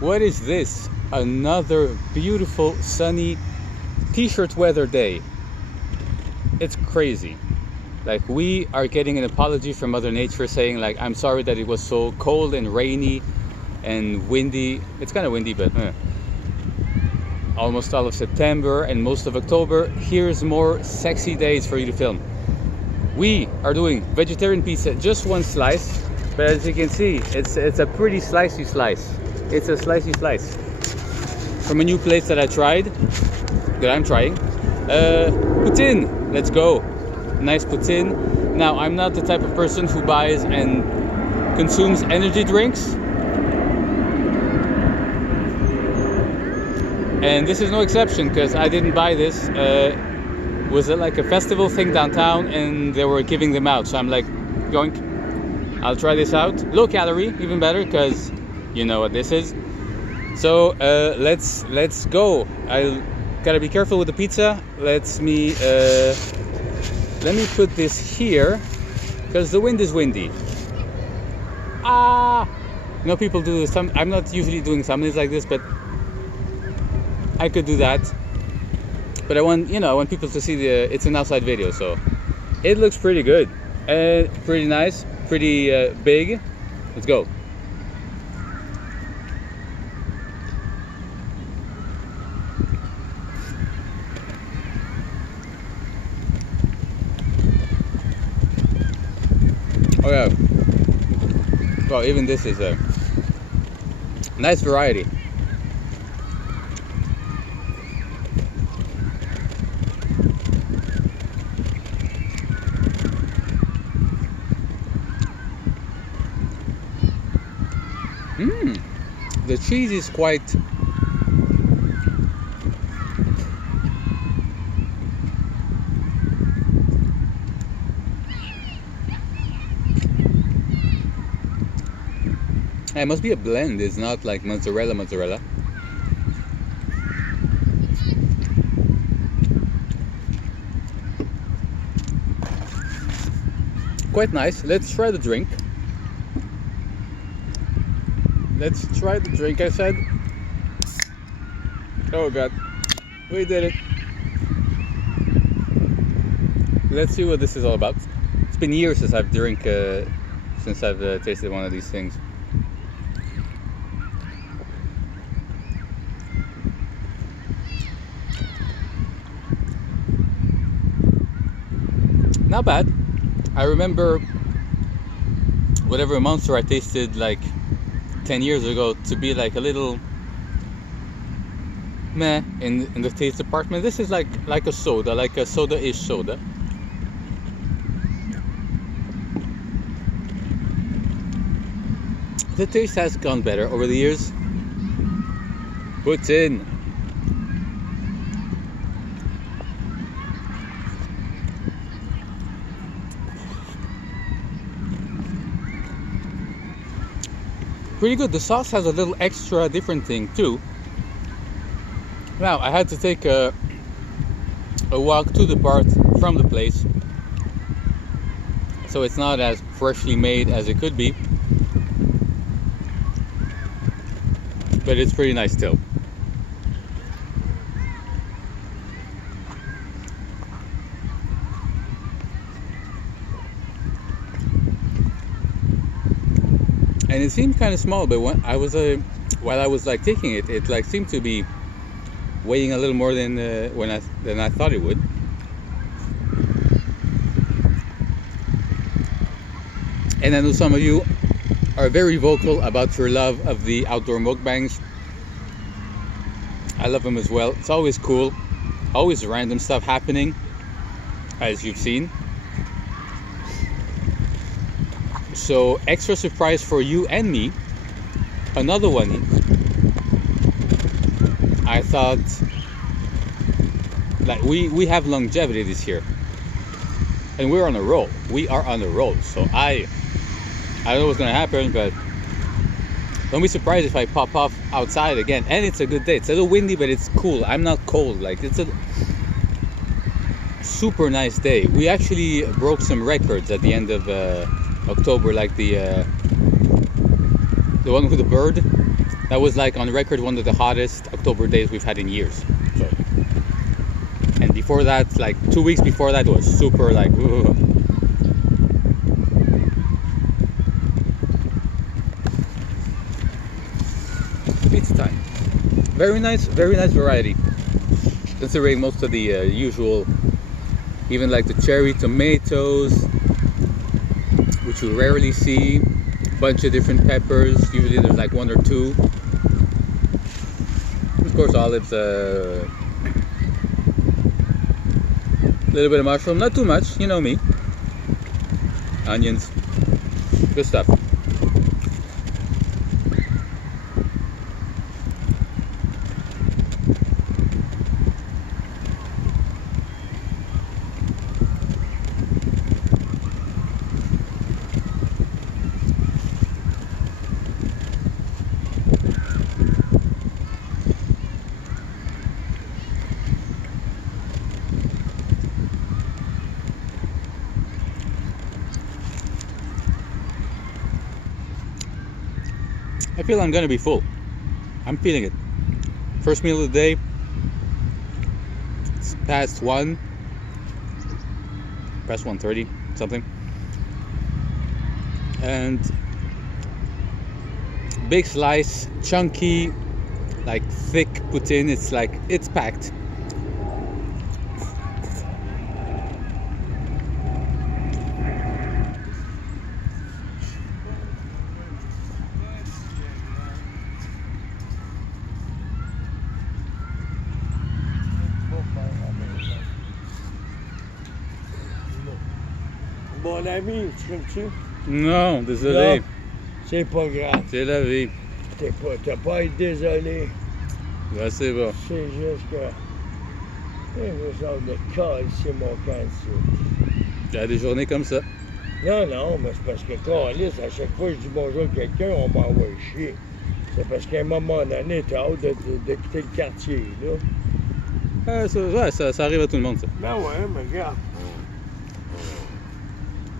What is this? Another beautiful sunny t-shirt weather day. It's crazy. Like, we are getting an apology from Mother Nature saying like, I'm sorry that it was so cold and rainy and windy. It's kind of windy, but almost all of September and most of October. Here's more sexy days for you to film. We are doing vegetarian pizza, just one slice, but as you can see, it's a pretty slicey slice. It's a slicey slice from a new place that I'm trying. Poutine, let's go. Nice poutine. Now, I'm not the type of person who buys and consumes energy drinks, and this is no exception because I didn't buy this. Was it like a festival thing downtown and they were giving them out, so I'm like, I'll try this out. Low calorie, even better, because you know what this is. So let's go. I gotta be careful with the pizza. Let me put this here because the wind is windy. You know, people do some. I'm not usually doing thumbnails like this, but I could do that. But I want people to see it's an outside video, so it looks pretty good, pretty nice, pretty big. Let's go. Oh yeah. Well, even this is a nice variety. The cheese is quite it must be a blend. It's not like mozzarella. Quite nice. Let's try the drink. I said. Oh god, we did it. Let's see what this is all about. It's been years since I've tasted one of these things. Not bad. I remember whatever monster I tasted like 10 years ago to be like a little meh in the taste department. This is like a soda, like a soda-ish soda. The taste has gone better over the years. Poutine. Pretty good. The sauce has a little extra different thing too. Now, I had to take a walk to the part from the place, so it's not as freshly made as it could be, but it's pretty nice still. And it seemed kind of small, but when I was while I was like taking it, it like seemed to be weighing a little more than I thought it would. And I know some of you are very vocal about your love of the outdoor mukbangs. I love them as well. It's always cool, always random stuff happening, as you've seen. So, extra surprise for you and me, another one. I thought, like, we have longevity this year, and we're on a roll. We are on a roll. So I don't know what's gonna happen, but don't be surprised if I pop off outside again. And it's a good day. It's a little windy, but it's cool. I'm not cold. Like, it's a super nice day. We actually broke some records at the end of October, like the one with the bird. That was like on record one of the hottest October days we've had in years. So, and before that, like 2 weeks before that, was super like. Ugh. Pizza time. Very nice variety. Considering most of the usual, even like the cherry tomatoes, which you rarely see. Bunch of different peppers. Usually there's like 1 or 2. Of course, olives. A little bit of mushroom, not too much. You know me. Onions. Good stuff. I feel I'm gonna be full. I'm feeling it. First meal of the day. It's past 1. Past 1:30, something. And big slice, chunky, like thick poutine. It's like, it's packed. Mon ami, tu fumes-tu? Non, désolé. Non, c'est pas grave. C'est la vie. T'as pas à être désolé. Ouais, c'est bon. C'est juste que. Je sors de colle, c'est mon cancer. Il y a des journées comme ça. Non, non, mais c'est parce que calice, à chaque fois que je dis bonjour à quelqu'un, on m'envoie chier. C'est parce qu'à un moment donné, t'as hâte de quitter le quartier, là. Ouais, ça arrive à tout le monde, ça. Ben ouais, mais regarde.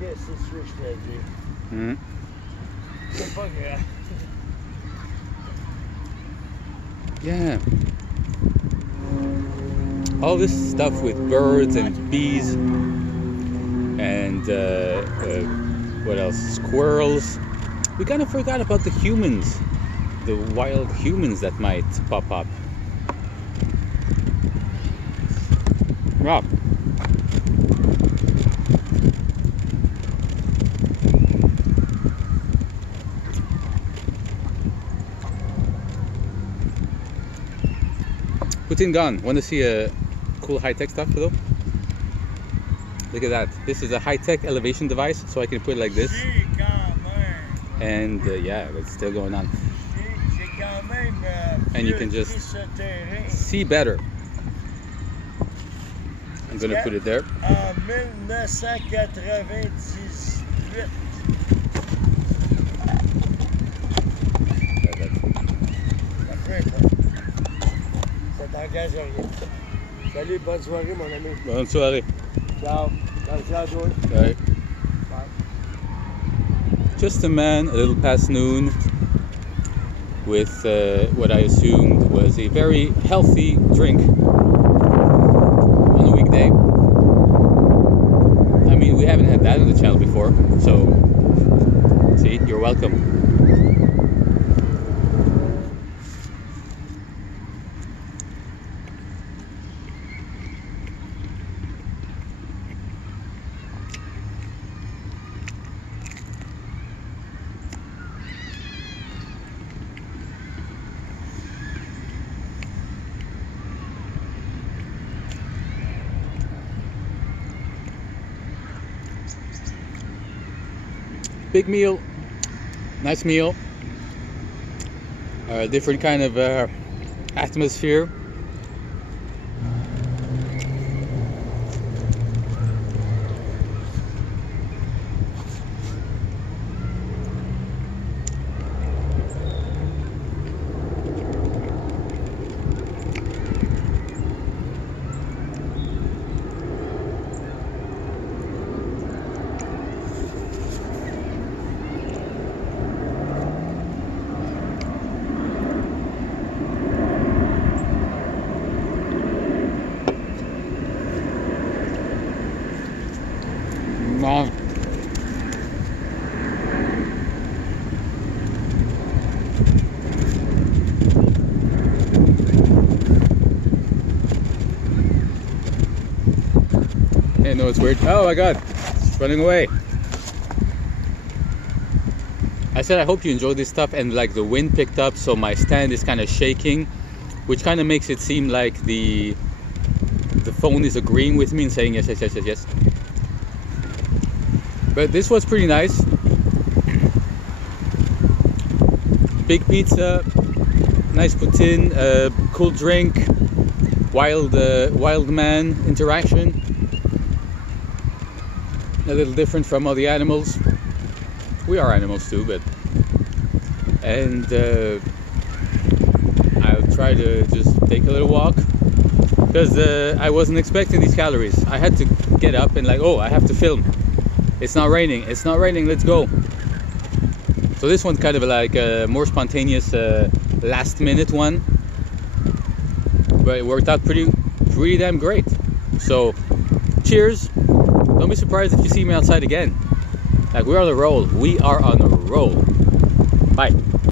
Qu'est-ce que je te dis? Mm. C'est pas grave. Yeah. All this stuff with birds and bees and what else? Squirrels. We kind of forgot about the humans, the wild humans that might pop up. Rob. Poutine gone. Want to see a cool high-tech stuff though? Look at that. This is a high-tech elevation device, so I can put it like this. And yeah, it's still going on. And you can just see better. I'm gonna put it there. En 1998. Ça t'engage à rien. Salut, bonne soirée, mon ami. Bonne soirée. Ciao. Merci à toi. Bye. Just a man, a little past noon, with what I assumed was a very healthy drink on a weekday. I mean, we haven't had that on the channel before, so see, you're welcome. Big meal, nice meal, different kind of atmosphere. Yeah, no, it's weird. Oh my god, it's running away. I said I hope you enjoy this stuff, and like the wind picked up, so my stand is kind of shaking, which kind of makes it seem like the phone is agreeing with me and saying yes, yes, yes, yes, yes. But this was pretty nice. Big pizza, nice Poutine, cool drink, wild man interaction. A little different from all the animals. We are animals too, but... And I'll try to just take a little walk, because I wasn't expecting these calories. I had to get up and like, oh, I have to film. It's not raining, let's go. So this one's kind of like a more spontaneous last minute one, but it worked out pretty damn great. So cheers. Don't be surprised if you see me outside again. Like, we're on a roll. We are on a roll. Bye.